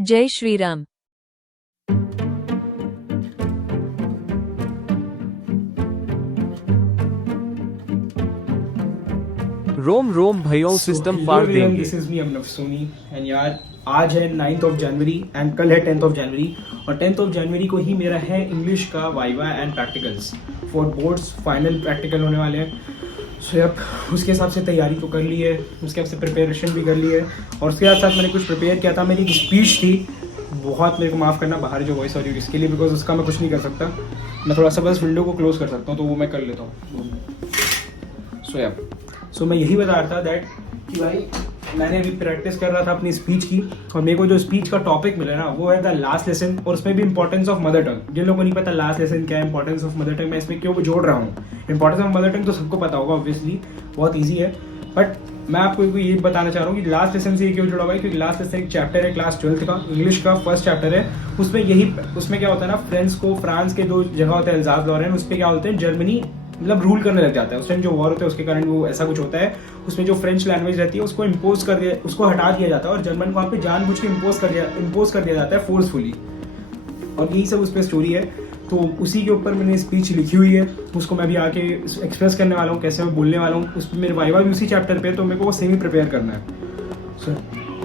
जय श्री राम। रोम रोम भयो सिस्टम फाड़ देंगे। दिस इज मी अमनफ सोनी एंड यार आज है 9th ऑफ जनवरी एंड कल है 10th ऑफ जनवरी और 10th ऑफ जनवरी को ही मेरा है इंग्लिश का viva and practicals for boards final practical होने वाले हैं। सो यार उसके हिसाब से तैयारी तो कर ली है, उसके हिसाब से प्रिपरेशन भी कर ली है और उसके साथ मैंने कुछ प्रिपेयर किया था। मेरी एक स्पीच थी, बहुत मेरे को माफ़ करना बाहर जो वॉइस ऑडियो इसके लिए, बिकॉज उसका मैं कुछ नहीं कर सकता। मैं थोड़ा सा बस विंडो को क्लोज कर सकता हूँ तो वो मैं कर लेता हूँ। सो मैं यही बता रहा था दैट कि भाई मैंने अभी प्रैक्टिस कर रहा था अपनी स्पीच की और मेरे को जो स्पीच का टॉपिक मिला ना वो है द लास्ट लेसन और उसमें भी इंपॉर्टेंस ऑफ मदर टंग। जिन लोगों को नहीं पता लास्ट लेसन क्या है, इंपॉर्टेंस ऑफ मदर टंग, मैं इसमें क्यों जोड़ रहा हूँ। इंपॉर्टेंस ऑफ मदर टंग तो सबको पता होगा ऑब्वियसली, बहुत ईजी है, बट मैं आपको ये बताना चाह रहा हूँ कि लास्ट लेसन से ये क्यों जुड़ा हुआ है। क्योंकि लास्ट लेसन एक चैप्टर है क्लास 12th का, इंग्लिश का फर्स्ट चैप्टर है। उसमें क्या होता है ना, फ्रांस के दो जगह होते हैं अल्जास लॉरेन, उस पर क्या होते हैं जर्मनी मतलब रूल करने लग जाता है। उस टाइम जो वॉर होता है उसके कारण वो ऐसा कुछ होता है। उसमें जो फ्रेंच लैंग्वेज रहती है उसको इम्पोज कर दिया, उसको हटा दिया जाता है और जर्मन को वहाँ पे जानबूझ के इम्पोज कर दिया जाता है फोर्सफुली। और यही सब उस पर स्टोरी है। तो उसी के ऊपर मैंने स्पीच लिखी हुई है, उसको मैं अभी आके एक्सप्रेस करने वाला हूँ, कैसे मैं बोलने वाला हूँ। उस पर मेरे वाइवा भी उसी चैप्टर पे, तो मेरे को वो सेम ही प्रिपेयर करना है।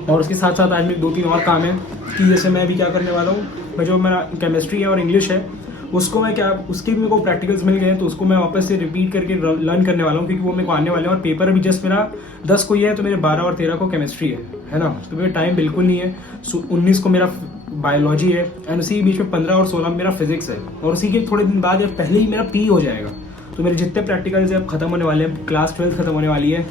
और उसके साथ साथ आज मेरे 2-3 और काम है कि जैसे मैं अभी क्या करने वाला हूँ, मैं जो मेरा केमिस्ट्री है और इंग्लिश है उसको मैं उसके भी मेरे को प्रैक्टिकल्स मिल गए हैं तो उसको मैं वापस से रिपीट करके लर्न करने वाला हूँ, क्योंकि वो मेरे को आने वाले हैं। और पेपर अभी जस्ट मेरा 10 को ही है, तो मेरे 12 और 13 को केमिस्ट्री है ना, तो मेरा टाइम बिल्कुल नहीं है। 19 को मेरा बायोलॉजी है एंड उसी के बीच में 15 और 16 में मेरा फिजिक्स है और उसी के थोड़े दिन बाद या पहले ही मेरा पी हो जाएगा। तो मेरे जितने प्रैक्टिकल्स है अब खत्म होने वाले हैं, क्लास 12 खत्म होने वाली है।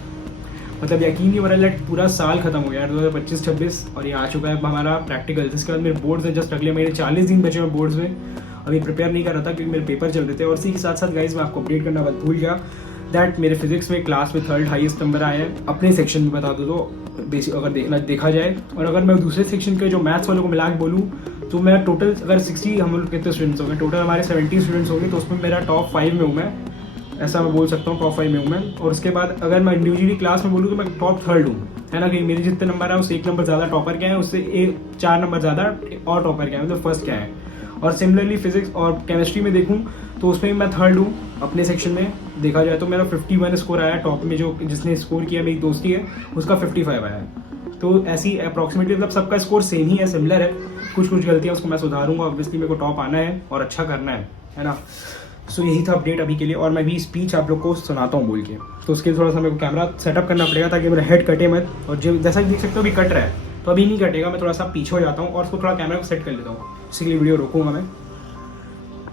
मतलब यकीन नहीं हो रहा है, पूरा साल खत्म हो गया 2025-26 और ये आ चुका है हमारा प्रैक्टिकल। जिसके बाद मेरे बोर्ड्स हैं, जस्ट अगले महीने 40 दिन बचे हुए बोर्ड्स में। अभी प्रिपेयर नहीं कर रहा था क्योंकि मेरे पेपर चल रहे थे। और इसी के साथ साथ गाइज मैं आपको अपडेट करना भूल गया दैट मेरे फिजिक्स में क्लास में 3rd हाईएस्ट नंबर आए हैं अपने सेक्शन में, बता दो तो बेसिक अगर देखा जाए। और अगर मैं दूसरे सेक्शन के जो मैथ्स वालों को मिला के बोलूँ तो मैं टोटल अगर 60 हम लोग कितने स्टूडेंट्स हो गए, टोटल हमारे 70 स्टूडेंट्स हो गए, तो उसमें मेरा टॉप 5 में हूँ मैं, ऐसा मैं बोल सकता हूँ, टॉप 5 में हूँ मैं। और उसके बाद अगर मैं इंडिविजुअली क्लास में बोलूँ तो मैं टॉप 3rd हूँ, है ना, कि मेरे जितने नंबर है उससे 1 नंबर ज़्यादा टॉपर क्या है, उससे 4 नंबर ज़्यादा और टॉपर क्या है, मतलब फर्स्ट क्या है। और सिमिलरली फिजिक्स और केमिस्ट्री में देखूँ तो उसमें मैं 3rd हूँ अपने सेक्शन में। देखा जाए तो मेरा 51 स्कोर आया टॉप में, जो जिसने स्कोर किया मेरी दोस्ती है उसका 55 आया है। तो ऐसी अप्रॉक्सीमेटली मतलब सबका स्कोर सेम ही है, सिमिलर है। कुछ गलतियाँ उसको मैं सुधारूंगा, ऑब्वियसली मेरे को टॉप आना है और अच्छा करना है ना। सो यही था अपडेट अभी के लिए। और मैं भी स्पीच आप लोग को सुनाता हूँ बोल के, तो उसके लिए थोड़ा सा मेरे को कैमरा सेटअप करना पड़ेगा ताकि मेरा हेड कटे मत। और जो जैसा कि देख सकते हो अभी कट रहा है, तो अभी नहीं कटेगा, मैं थोड़ा सा पीछे हो जाता हूँ और उसको थोड़ा कैमरा को सेट कर लेता हूँ, इसीलिए वीडियो रोकूंगा मैं।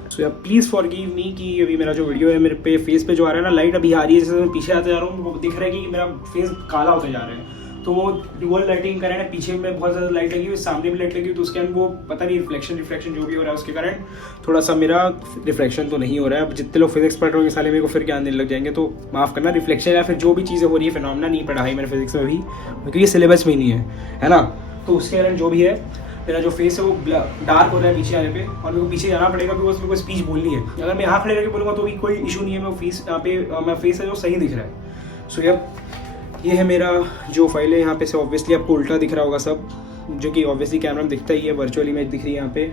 सो यार प्लीज़ फॉरगिव मी कि अभी मेरा जो वीडियो है मेरे पे फेस पे जो आ रहा है ना, लाइट अभी आ रही है, जैसे मैं पीछे आते जा रहा हूँ वो दिख रहा है कि मेरा फेस काला होता जा रहा है। तो वो डुअल लाइटिंग कर रहे हैं, पीछे में बहुत ज़्यादा लाइट लगी हुई, सामने भी लाइट लगी हुई, तो उसके अंदर वो पता नहीं रिफ्लेक्शन जो भी हो रहा है उसके कारण थोड़ा सा मेरा रिफ्लेक्शन तो नहीं हो रहा है। अब जितने लोग फिजिक्स पढ़ रहे होंगे साले मेरे को फिर ज्ञान देने लग जाएंगे, तो माफ़ करना, रिफ्लेक्शन या फिर जो भी चीज़ें हो रही है फिनोमेना नहीं पढ़ा है मैंने फिजिक्स में भी, क्योंकि ये सिलेबस में नहीं है ना। तो उसके कारण जो भी है मेरा जो फेस है वो डार्क हो रहा है पीछे आने पे, और मेरे को पीछे जाना पड़ेगा क्योंकि मेरे को स्पीच बोलनी है। अगर मैं यहाँ खड़े रह के बोलूँगा तो भी कोई इशू नहीं है, मैं फेस यहाँ पे मैं फेस है जो सही दिख रहा है। सो ये है मेरा जो फाइल है, यहाँ पे से ऑब्वियसली आपको उल्टा दिख रहा होगा सब, जो कि ऑब्वियसली कैमरा में दिखता ही है, वर्चुअल इमेज दिख रही है यहाँ पे।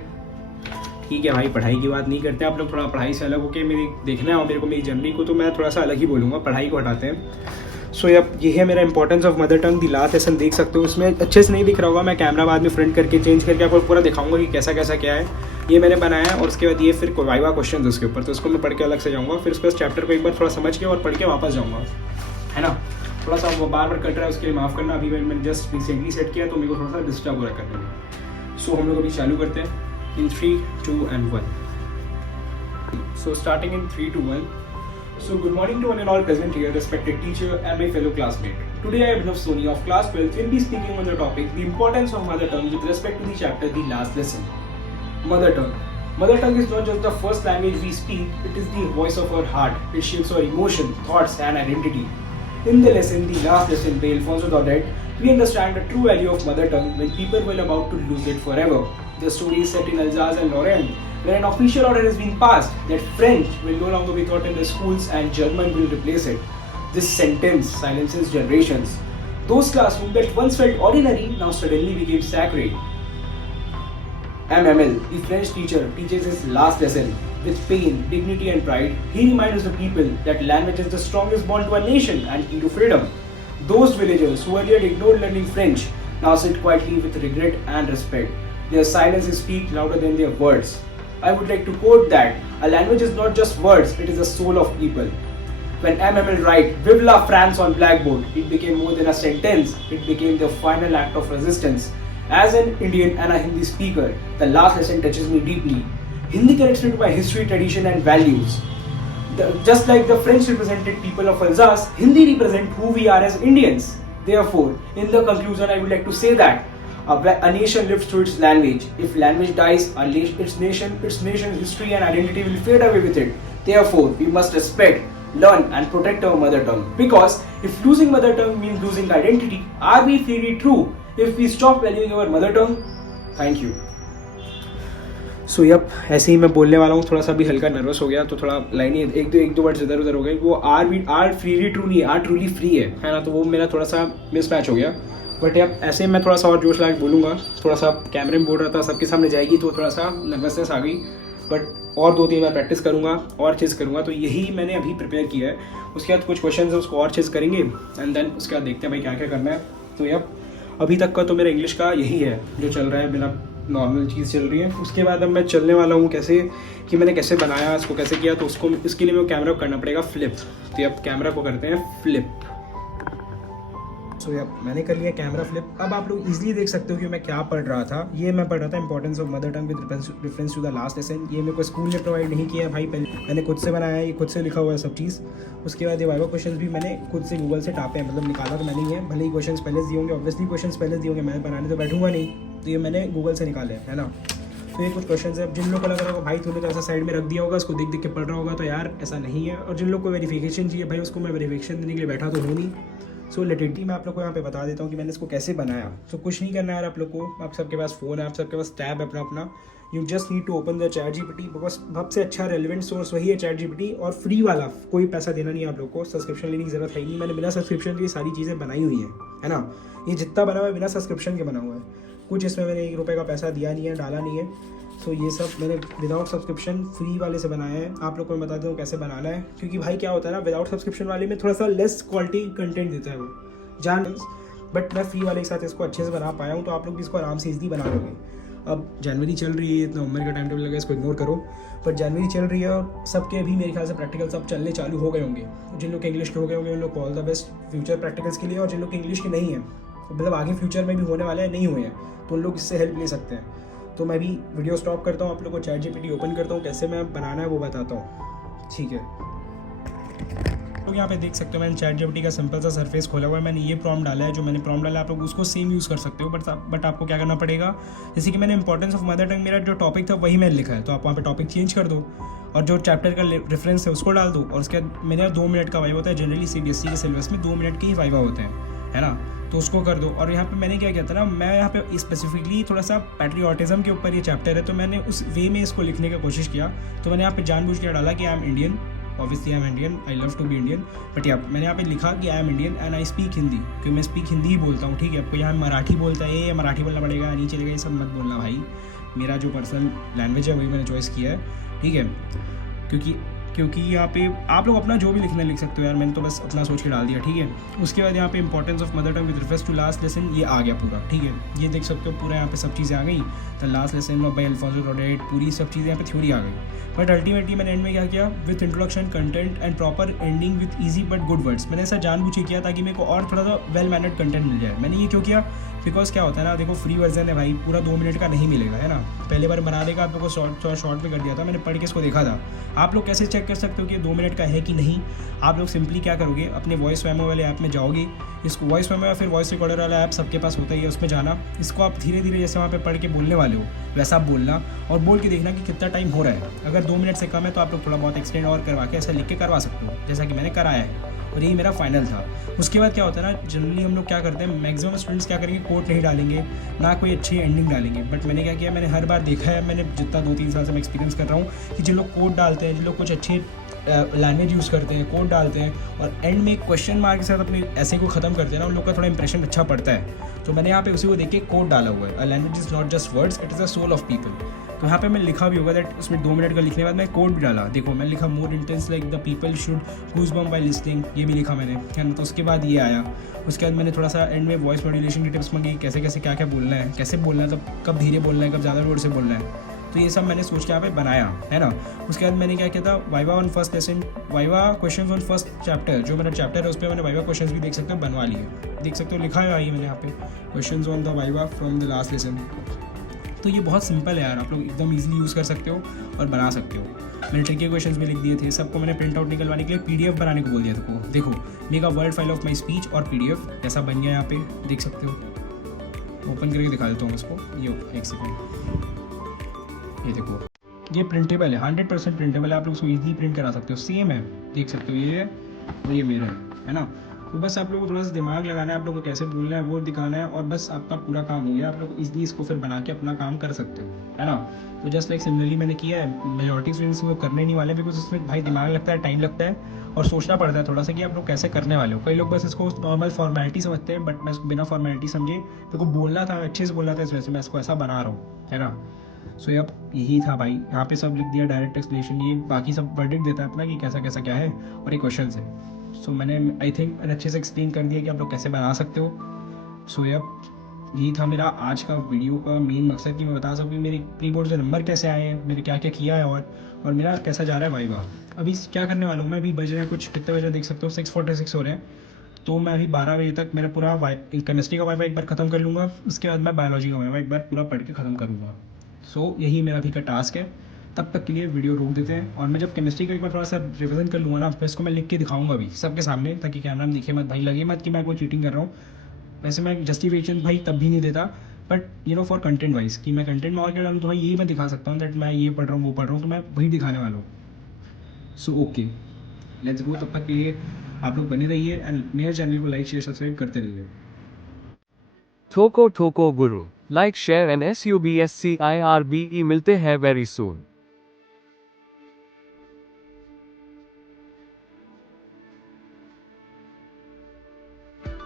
ठीक है भाई, पढ़ाई की बात नहीं करते आप लोग, थोड़ा पढ़ाई से अलग होकर मेरी देखना है और मेरे को मेरी जर्नी को, तो मैं थोड़ा सा अलग ही बोलूँगा, पढ़ाई को हटाते हैं। सो ये है मेरा importance of mother tongue the last lesson, देख सकते हो। इसमें अच्छे से नहीं दिख रहा होगा, मैं कैमरा बाद में फ्रंट करके चेंज करके आपको पूरा दिखाऊंगा कि कैसा कैसा क्या है। ये मैंने बनाया और उसके बाद ये फिर वाइवा क्वेश्चन उसके ऊपर, तो उसको मैं पढ़ के अलग से जाऊँगा, फिर उसके चैप्टर को एक बार थोड़ा समझ के और पढ़ के वापस जाऊँगा, है ना। थोड़ा सा वो बार कट रहा है, उसके लिए माफ़ करना। अभी मैंने जस्ट रिसेंटली सेट किया तो मेरे को थोड़ा सा डिस्टर्ब हो रहा है करने में। सो हम लोग अभी चालू करते हैं इन 3, 2 and 1। So starting in 3, 2, 1। So good morning to one and all present here, respected teacher and my fellow classmate. Today I, Abhinav Soni of class 12, will be speaking on the topic the importance of mother tongue with respect to the chapter the last lesson. Mother tongue. Mother tongue is not just the first language we speak, it is the voice of our heart. It shapes our emotion, thoughts and identity. In the lesson, the last lesson by Alfonso Daudet, we understand the true value of mother tongue when people were about to lose it forever. The story is set in Alsace and Lorraine, where an official order has been passed that French will no longer be taught in the schools and German will replace it. This sentence silences generations. Those classrooms that once felt ordinary now suddenly became sacred. MML, the French teacher, teaches his last lesson with pain, dignity, and pride. He reminds the people that language is the strongest bond to a nation and key to freedom. Those villagers who earlier ignored learning French now sit quietly with regret and respect. Their silence speaks louder than their words. I would like to quote that a language is not just words, it is the soul of people. When MML write Vive la France on blackboard, it became more than a sentence, it became the final act of resistance. As an Indian and a Hindi speaker, the last lesson touches me deeply. Hindi connects me to my history, tradition and values. Just like the French represented people of Alsace, Hindi represent who we are as Indians. Therefore, in the conclusion, I would like to say that a nation lives through its language. If language dies, its nation's history and identity will fade away with it. Therefore, we must respect, learn and protect our mother tongue. Because if losing mother tongue means losing identity, are we really true if we stop valuing our mother tongue? Thank you. So yup ऐसे ही मैं बोलने वाला हूँ, थोड़ा सा भी हल्का नर्वस हो गया तो थोड़ा लाइन ही एक दो वर्ड्स इधर उधर हो गए. वो आर फ्रीली ट्रू नहीं है, आर ट्रूली फ्री है ना, तो वो मेरा थोड़ा सा मिसमैच हो गया. बट यार ऐसे मैं थोड़ा सा और जोश ला के बोलूँगा. थोड़ा सा कैमरे में बोल रहा था, सबके सामने जाएगी तो थोड़ा सा नर्वसनेस आ गई. बट और 2-3 बार प्रैक्टिस करूँगा और चीज़ करूँगा, तो यही मैंने अभी प्रिपेयर किया है. उसके बाद कुछ क्वेश्चन है उसको और चीज़ करेंगे एंड देन उसके बाद देखते हैं भाई क्या क्या करना है. तो यप अभी तक का तो मेरा इंग्लिश का यही है जो चल रहा है, मेरा नॉर्मल चीज़ चल रही है. उसके बाद अब मैं चलने वाला हूँ कैसे कि मैंने कैसे बनाया, इसको कैसे किया, तो उसको इसके लिए मेरे कैमरा को करना पड़ेगा फ्लिप. तो अब कैमरा को करते हैं फ्लिप. सो यार मैंने कर लिया कैमरा फ्लिप. अब आप लोग इजीली देख सकते हो कि मैं क्या पढ़ रहा था. ये मैं पढ़ रहा था importance of mother tongue with reference to the last lesson. ये मेरे को स्कूल ने प्रोवाइड नहीं किया है भाई, पहले मैंने खुद से बनाया है, ये खुद से लिखा हुआ है सब चीज़. उसके बाद ये वाइवा क्वेश्चन भी मैंने खुद से गूगल से टापे हैं, मतलब निकाला तो मैंने ही है. भले ही क्वेश्चन पहले दिए होंगे, ऑब्वियसली क्वेश्चन पहले दिए होंगे, मैं बनाने तो बैठूंगा नहीं, तो ये मैंने गूगल से निकाले है ना. तो ये कुछ क्वेश्चन है. अब जिन लोगों को लग रहा होगा भाई तूने तो ऐसा साइड में रख दिया होगा, उसको देख देख के पढ़ रहा होगा, तो यार ऐसा नहीं है. और जिन लोग को वेरिफिकेशन चाहिए भाई, उसको मैं वेरिफिकेशन देने के लिए बैठा तो हूँ नहीं. सो लेटेडली मैं आप लोग को यहाँ पे बता देता हूँ कि मैंने इसको कैसे बनाया. तो कुछ नहीं करना है यार आप लोग को. आप सबके पास फ़ोन है, आप सबके पास टैब है अपना अपना. You just need to open the chat GPT, because सबसे अच्छा रेलिवेंट सोर्स वही है चैट जीपीटी, और फ्री वाला. कोई पैसा देना नहीं है आप लोग को, सब्सक्रिप्शन लेने की जरूरत है ही नहीं. मैंने बिना सब्सक्रिप्शन के सारी चीज़ें बनाई हुई है ना. ये जितना बना हुआ है बिना सब्सक्रिप्शन के बना हुआ है. कुछ इसमें मैंने ₹1 का पैसा दिया नहीं है, डाला नहीं है. सो ये सब मैंने विदाउट सब्सक्रिप्शन फ्री वाले से बनाया है. आप लोग को मैं बता दूँ कैसे बनाना है, क्योंकि भाई क्या होता है ना, विदाउट सब्सक्रिप्शन वाले में थोड़ा सा लेस क्वालिटी कंटेंट देता है वो जान. बट मैं फ्री वाले के साथ इसको अच्छे से बना पाया हूँ, तो आप लोग भी इसको आराम से ईजिली बना लोगे. अब जनवरी चल रही है, नवंबर का टाइम टेबल लगा, इसको इग्नोर करो. बट जनवरी चल रही है और सबके अभी मेरे ख्याल से प्रैक्टिकल सब चलने चालू हो गए होंगे. जिन लोग के इंग्लिश के हो गए होंगे उन लोग को all the best future practicals के लिए. और जिन लोग के इंग्लिश के नहीं है, मतलब आगे फ्यूचर में भी होने वाले हैं, नहीं हुए हैं, तो उन लोग इससे हेल्प ले सकते हैं. तो मैं भी वीडियो स्टॉप करता हूँ, आप लोग को चैट जीपीटी ओपन करता हूँ, कैसे मैं बनाना है वो बताता हूँ. ठीक है, तो यहाँ पे देख सकते हो मैंने चैट जीपीटी का सिंपल सा सरफेस खोला हुआ है. मैंने ये प्रॉम्प्ट डाला है, जो मैंने प्रॉम्प्ट डाला है आप लोग उसको सेम यूज़ कर सकते हो. बट आपको क्या करना पड़ेगा, जैसे कि मैंने इंपॉर्टेंस ऑफ मदर टंग, मेरा जो टॉपिक था वही मैंने लिखा है, तो आप वहाँ पे टॉपिक चेंज कर दो और जो चैप्टर का रेफरेंस है उसको डाल दो. और उसके बाद मेरा 2 मिनट का वाइवा होता है. जनरली सीबीएसई के सिलेबस में 2 मिनट के ही वाइवा होते हैं, है ना. तो उसको कर दो. और यहाँ पे मैंने क्या किया था ना, मैं यहाँ पे स्पेसिफिकली थोड़ा सा पैट्रियोटिज्म के ऊपर ये चैप्टर है, तो मैंने उस वे में इसको लिखने की कोशिश किया. तो मैंने यहाँ पे जानबूझ के डाला कि I am Indian. Obviously I am Indian, I love to be Indian. But मैंने यहाँ पे लिखा कि I am Indian and I speak Hindi, क्योंकि मैं स्पीक हिंदी ही बोलता हूँ. ठीक है, आपको यहाँ मराठी बोलता है, ये मराठी बोलना पड़ेगा, नहीं चलेगा, ये सब मत बोलना भाई. मेरा जो पर्सनल लैंग्वेज है वही मैंने चॉइस किया है. ठीक है, क्योंकि यहाँ पे आप लोग अपना जो भी लिखना लिख सकते हो यार, मैंने तो बस अपना सोच के डाल दिया. ठीक है, उसके बाद यहाँ पे importance of mother tongue with reference to last lesson ये आ गया पूरा. ठीक है, ये देख सकते हो पूरा यहाँ पे सब चीज़ें आ गई. The last lesson of by Alphonse Daudet, पूरी सब चीज़ें यहाँ पे थ्योरी आ गई. बट अल्टीमेटली मैंने एंड में क्या किया, with introduction content and proper ending with easy but good words. मैंने ऐसा जानबूझ के किया ताकि मेरे को और थोड़ा सा वेल मैनर्ड कंटेंट मिल जाए. मैंने ये क्यों किया, बिकॉज क्या होता है ना, देखो फ्री वर्जन है भाई, पूरा 2 मिनट का नहीं मिलेगा, है ना. पहले बार बना देगा आप लोग को शॉर्ट में कर दिया था, मैंने पढ़ के इसको देखा था. आप लोग कैसे चेक कर सकते हो कि 2 मिनट का है कि नहीं. आप लोग सिंपली क्या करोगे, अपने वॉइस मेमो वाले ऐप में जाओगे. इसको वॉइस मेमो या फिर वॉइस रिकॉर्डर वाला ऐप सबके पास होता ही है, उसमें जाना. इसको आप धीरे धीरे जैसे वहाँ पे पढ़ के बोलने वाले हो वैसा आप बोलना, और बोल के देखना कि कितना टाइम हो रहा है. अगर 2 मिनट से कम है तो आप लोग थोड़ा बहुत एक्सटेंड और करवा के ऐसा लिख के करवा सकते हो, जैसा कि मैंने कराया है. और यही मेरा फाइनल था. उसके बाद क्या होता है ना, जनरली हम लोग क्या करते हैं, मैक्सिमम स्टूडेंट्स क्या करेंगे, कोट नहीं डालेंगे, ना कोई अच्छी एंडिंग डालेंगे. बट मैंने क्या किया, मैंने हर बार देखा है, मैंने जितना 2-3 साल से मैं एक्सपीरियंस कर रहा हूँ कि जिन लोग कोट डालते हैं, जिन लोग कुछ अच्छे लैंग्वेज यूज़ करते हैं, कोड डालते हैं और एंड में क्वेश्चन मार्क के साथ अपने ऐसे को ख़त्म करते हैं ना, उन लोग का थोड़ा इंप्रेशन अच्छा पड़ता है। तो मैंने यहाँ पे उसी को देख के कोड डाला हुआ है, a language is not just words, it is the soul of people. तो यहाँ पे मैं लिखा भी होगा दैट उसमें 2 मिनट का लिखने के बाद मैं कोड भी डाला। देखो मैं लिखा more intense like the people should goosebump by listening, ये भी लिखा मैंने, है ना। तो उसके बाद ये आया, उसके बाद मैंने थोड़ा सा एंड में वॉइस मॉड्यूलेशन की टिप्स मांगी, कैसे कैसे क्या क्या बोलना है, कैसे बोलना है, तो कब धीरे बोलना है, कब ज़्यादा जोर से बोलना है। तो ये सब मैंने सोच के यहाँ पे बनाया, है ना। उसके बाद मैंने क्या किया था, viva on first lesson, viva question on first chapter, जो मेरा चैप्टर है उस पर मैंने वाइवा क्वेश्चन भी देख सकते हो बनवा लिए, देख सकते हो लिखा है आई मैंने यहाँ पे, question on the viva from the last lesson. तो ये बहुत सिंपल है यार, आप लोग एकदम ईजिली यूज़ कर सकते हो और बना सकते हो। मैंने ट्रिकी क्वेश्चंस भी लिख दिए थे, सबको मैंने प्रिंट आउट निकलवाने के लिए पीडीएफ बनाने को बोल दिया था। देखो make a word file of my speech और पीडीएफ ऐसा बन गया, यहाँ पे देख सकते हो। ओपन करके दिखा देता हूँ इसको, ये एक सेकेंड, ये देखो ये प्रिंटेबल है, 100% प्रिंटेबल है, आप लोग उसको ईजिली प्रिंट करा सकते हो। सेम है, देख सकते हो, ये है और ये मेरा है ना। तो बस आप लोगों को थोड़ा सा दिमाग लगाना है, आप लोगों को कैसे बोलना है वो दिखाना है, और बस आपका पूरा काम हो गया। आप लोग इजीली इसको फिर बना के अपना काम कर सकते हो, है ना। तो जस्ट लाइक सिमिलरली मैंने किया है, मेजॉरिटी स्टूडेंट्स वो करने नहीं वाले, बिकॉज उसमें भाई दिमाग लगता है, टाइम लगता है और सोचना पड़ता है थोड़ा सा कि आप लोग कैसे करने वाले हो। कई लोग बस इसको नॉर्मल फॉर्मेलिटी समझते हैं, बट मैं इसको बिना फॉर्मेलिटी समझे, मेरे को बोलना था, अच्छे से बोलना था, इस वजह से मैं इसको ऐसा बना रहा हूँ, है ना। सो अब यही था भाई, यहाँ पे सब लिख दिया, डायरेक्ट एक्सप्लेनेशन, ये बाकी सब वर्डिक्ट देता है अपना कि कैसा कैसा क्या है, और ये क्वेश्चन है। सो मैंने आई थिंक अच्छे से एक्सप्लेन कर दिया कि आप लोग कैसे बना सकते हो। सो अब यही था मेरा आज का वीडियो का मेन मकसद, कि मैं बता सकूँ कि मेरी प्री बोर्ड से नंबर कैसे आए हैं, मैंने क्या क्या किया है, और मेरा कैसा जा रहा है वाइवा। अभी क्या करने वाला हूँ मैं, अभी बज रहे हैं कुछ, कितने बजे देख सकते हो, 6:46 हो रहे हैं। तो मैं अभी 12 बजे तक मेरा पूरा केमिस्ट्री का वाइवा एक बार ख़त्म कर लूँगा, उसके बाद मैं बायोलॉजी का वाइवा एक बार पूरा पढ़ के ख़त्म करूँगा। सो यही मेरा अभी का टास्क है। तब तक के लिए वीडियो रोक देते हैं, और मैं जब केमिस्ट्री का एक बार थोड़ा सा रिविजन कर लूँगा ना, फिर इसको मैं लिख के दिखाऊंगा अभी सबके सामने, ताकि कैमरा में दिखे मत भाई, लगे मत कि मैं कोई चीटिंग कर रहा हूँ। वैसे मैं जस्टिफिकेशन भाई तब भी नहीं देता, but you know for content wise, कि मैं कंटेंट में और क्या डालूँ, तो भाई यही मैं दिखा सकता हूँ दैट मैं ये पढ़ रहा हूँ वो पढ़ रहा हूँ, तो मैं वही दिखाने वाला हूँ। So okay, let's go. तब तक के लिए आप लोग बने रहिए एंड मेरे चैनल को लाइक शेयर सब्सक्राइब करते रहिए। ठोको ठोको गुरु, लाइक शेयर एंड SUBSCIRBE, मिलते हैं वेरी सून।